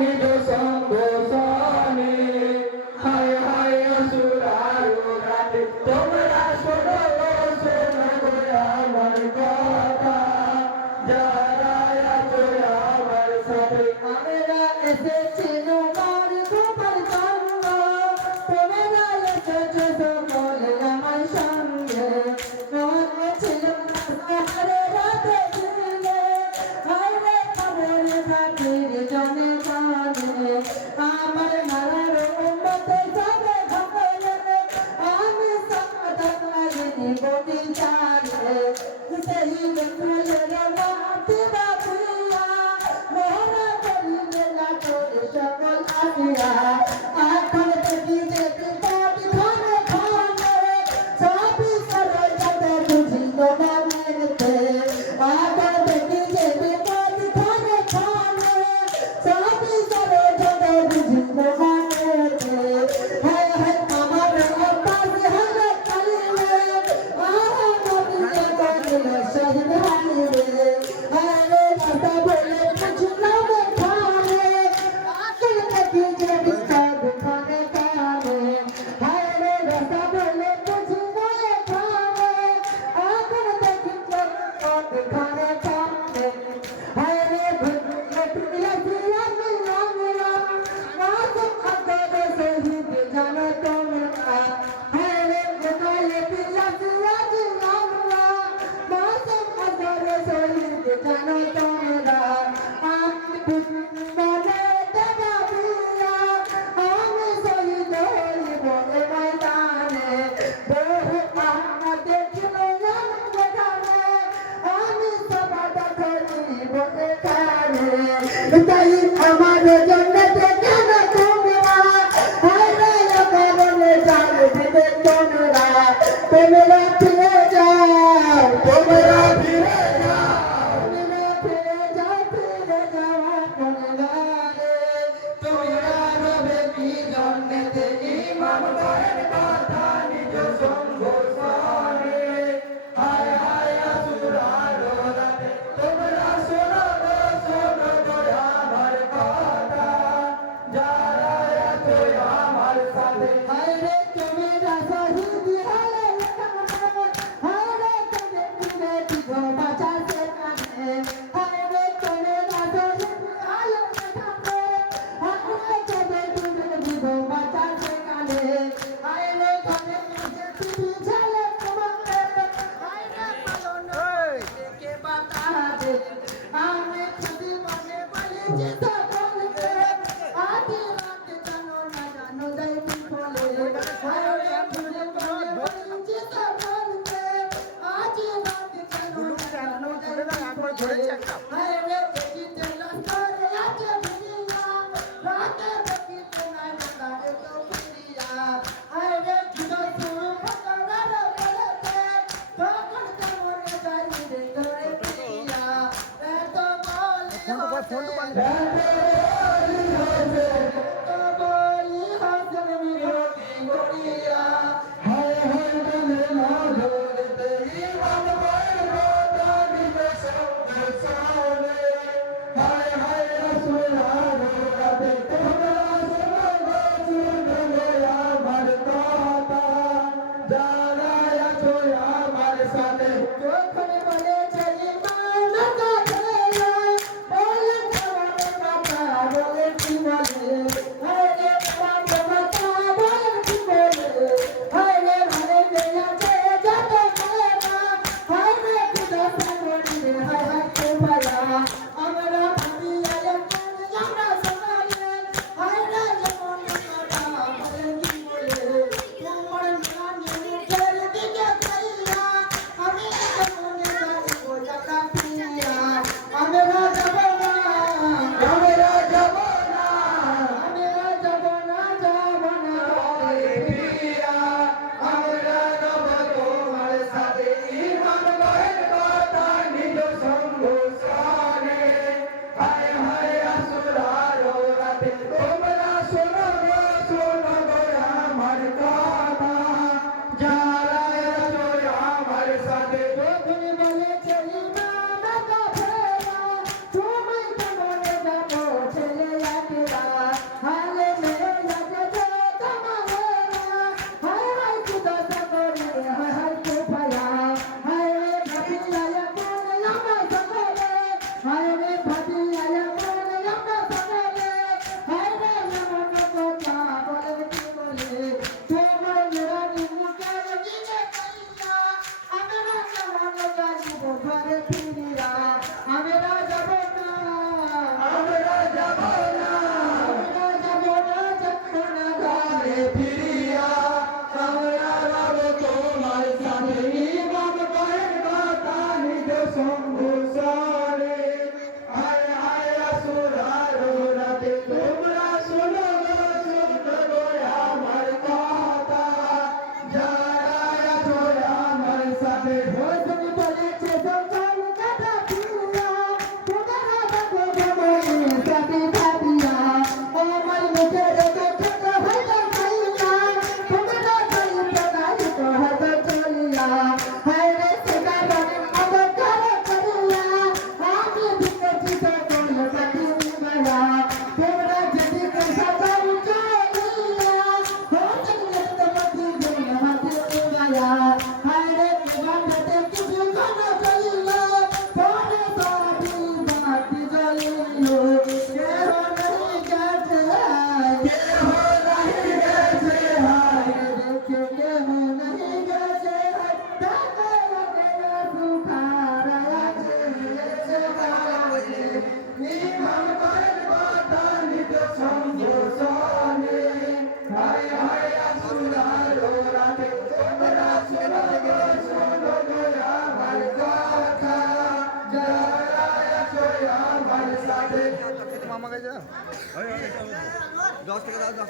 নিজ সঙ্গ সনে হায় হায় অসুরার রাতে তোমরা শোনো শোনো গো আমার কথা যারা আছো আমার সাথে আমরা এসেছি তোমার তোমার সঙ্গ তোমরা এসেছো সকলে আমার সঙ্গে মনে ছিল আহারে রাতে ছিলে হায়রে খবর খাতির জনে কানে আমার মারার উম্মতে সবে সকলে আমি সাদত লাগিনি বটি চালে সেই গেলে রাতে বাবুয়া মোরা করিলে তোর সকল আসিয়া এখন দেখি যে বিপদ ধনে ধনে সবই সরে যাবে বুঝিল না মেরতে এখন দেখি যে বিপদ ধনে ধনে সবই সরে যাবে বুঝিল না মেরতে হায় হায় আমার অপাস হলে কালিলে আহা নবীকে করিলে শহীদ হাইরে হায় রে কথা বলে বুঝলাম খানে আকিল দেখি যে বিপদ খানে কানে হায় রে কথা বলে বুঝলাম খানে আকিল দেখি যে বিপদ খানে কানে হায় রে ভুলে তুলে দিয়া মিলা মাসুম আদর শহীদ জানো তোমরা হায় রে ভুলে তুলে দিয়া জিলা মাসুম আদর শহীদ জানো তোমরা আমি মনে দেবাবিয়া আমি শহীদ হইব এ ময়দানে বহু আমাদের জানে আমি সবাটা ধরিব এখানে তাই আমার জন্য কেন তোমরা হায়রে কারণে জানবে তোমরা তোমরা ফিরে যাও তোমরা ফিরে তোমরা রবে কি জন্মেতে ইমাম করেন কথা নিজ সঙ্গ সনে হায় হায় অসুরার রাতে তোমরা শোনো শোনো গো আমার কথা যারা আছো আমার সাথে হায়রে তোমরা শহীদ হলে হায়রে তোমরা ফিরে দিব বাঁচাতে কানে হায়রে তোমরা শহীদ হলে হায়রে তোমরা ফিরে দিব বাঁচাতে কানে হায়রে তোমরা পৃথিবী ছেলে তোমাকে হায়রে পালন দেখে বাতাবে আমি খুদি মনে বলি যে সকলকে আদি রাত জানো না জানো যাই বলে হায়রে খুদি মনে বলি যে সকলকে আদি রাত জানো না জানো যাই হায়রে দেখিতে লস্করে আছে ভিড়িয়া রাতে দেখিতে নাই বাতারে তো ভিড়িয়া হায়রে খুদো সুর ফকরার বলেতে তখন কেমনে যাই রে তোরে প্রিয়া এত বলি হতে বলি হতে মিনতি করিয়া হায় হায় বলে না ধরতে ইমাম করেন কথা নিজ সঙ্গ সনে হায় হায় অসুরার রাতে তোমরা শোনো শোনো আমার কথা যারা আছো আমার সাথে যখন বলেছে ইমান কথা বলেন তোমার দশ টাকা দাও 10